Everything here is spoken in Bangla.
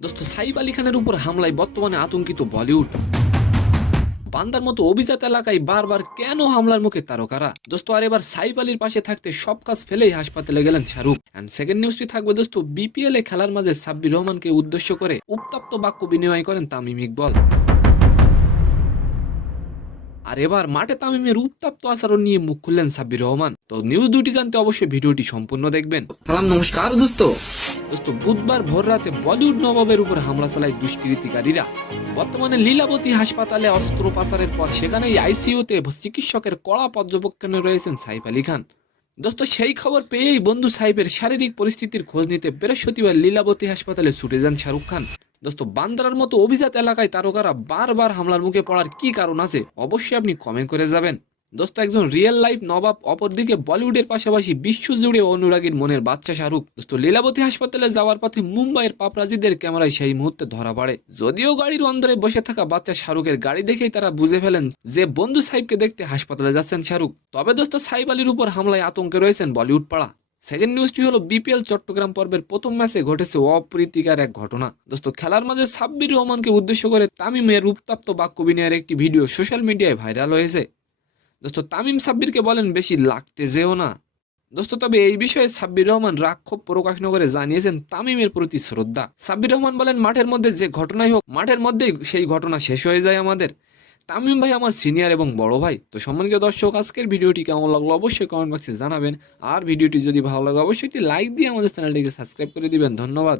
দোস্ত সাইফ আলী খানের উপর হামলায় বর্তমানে আতঙ্কিত বলিউড। বান্দার মতো অভিজাত এলাকায় বারবার কেন হামলার মুখে তারকারা? দোস্ত আর এবার সাইফ আলীর পাশে থাকতে সব কাজ ফেলেই হাসপাতালে গেলেন শাহরুখ। এন্ড সেকেন্ড নিউজটি থাকবে দোস্ত, বিপিএল এ খেলার মাঝে সাব্বির রহমানকে উদ্দেশ্য করে উত্তপ্ত বাক্য বিনিময় করেন তামিম ইকবল। আর এবার মাঠে তামিমের উত্তপ্ত আচরণ নিয়ে মুখ খুললেন সাব্বির রহমান। তো নিউজ দুটি জানতে অবশ্যই ভিডিওটি সম্পূর্ণ দেখবেন। সালাম নমস্কার দোস্ত। বুধবার ভোর রাতে বলিউড নবাবের উপর হামলা চালায় দুষ্কৃতিকারীরা। বর্তমানে লীলাবতী হাসপাতালে অস্ত্রোপচারের পর সেখানেই আইসিইউতে চিকিৎসকের কড়া পর্যবেক্ষণে রয়েছেন সাইফ আলী খান। সেই খবর পেয়েই বন্ধু সাইফের শারীরিক পরিস্থিতির খোঁজ নিতে বৃহস্পতিবার লীলাবতী হাসপাতালে ছুটে যান শাহরুখ খান। বান্দারার মতো অভিজাত এলাকায় তারকারা বারবার হামলার মুখে পড়ার কি কারণ আছে অবশ্যই আপনি কমেন্ট করে যাবেন। একজন রিয়েল লাইফ নবাব, অপরদিকে বলিউডের পাশাপাশি বিশ্বজুড়ে অনুরাগীর মনের বাচ্চা শাহরুখ। লীলাবতী হাসপাতালে যাওয়ার পথে মুম্বাইয়ের পাপরাজিদের ক্যামেরায় সেই মুহূর্তে ধরা পড়ে। যদিও গাড়ির অন্দরে বসে থাকা বাচ্চা শাহরুখের গাড়ি দেখেই তারা বুঝে ফেলেন যে বন্ধু সাইফকে দেখতে হাসপাতালে যাচ্ছেন শাহরুখ। তবে সাইফ আলীর উপর হামলায় আতঙ্কে রয়েছেন বলিউড পাড়া। সেকেন্ড নিউজটি হলো, বিপিএল চট্টগ্রাম পর্বের প্রথম ম্যাচে ঘটেছে অপ্রীতিকর এক ঘটনা। খেলার মাঝে সাব্বির রহমানকে উদ্দেশ্য করে তামিমের উত্তপ্ত বাক্য বিনিময়ের একটি ভিডিও সোশ্যাল মিডিয়ায় ভাইরাল হয়েছে। তামিম সাব্বিরকে বলেন বেশি লাগতে যেও না। তবে এই বিষয়ে সাব্বির রহমান রাগ ক্ষোভ প্রকাশ না করে জানিয়েছেন তামিমের প্রতি শ্রদ্ধা। সাব্বির রহমান বলেন, মাঠের মধ্যে যে ঘটনাই হোক, মাঠের মধ্যেই সেই ঘটনা শেষ হয়ে যায় আমাদের। তামিম ভাই আমার সিনিয়র এবং বড় ভাই। তো সম্মানিত দর্শক, আজকের ভিডিওটি কেমন লাগলো অবশ্যই কমেন্ট বক্সে জানাবেন। আর ভিডিওটি যদি ভালো লাগে অবশ্যই একটি লাইক দিয়ে আমাদের চ্যানেলটিকে সাবস্ক্রাইব করে দিবেন। ধন্যবাদ।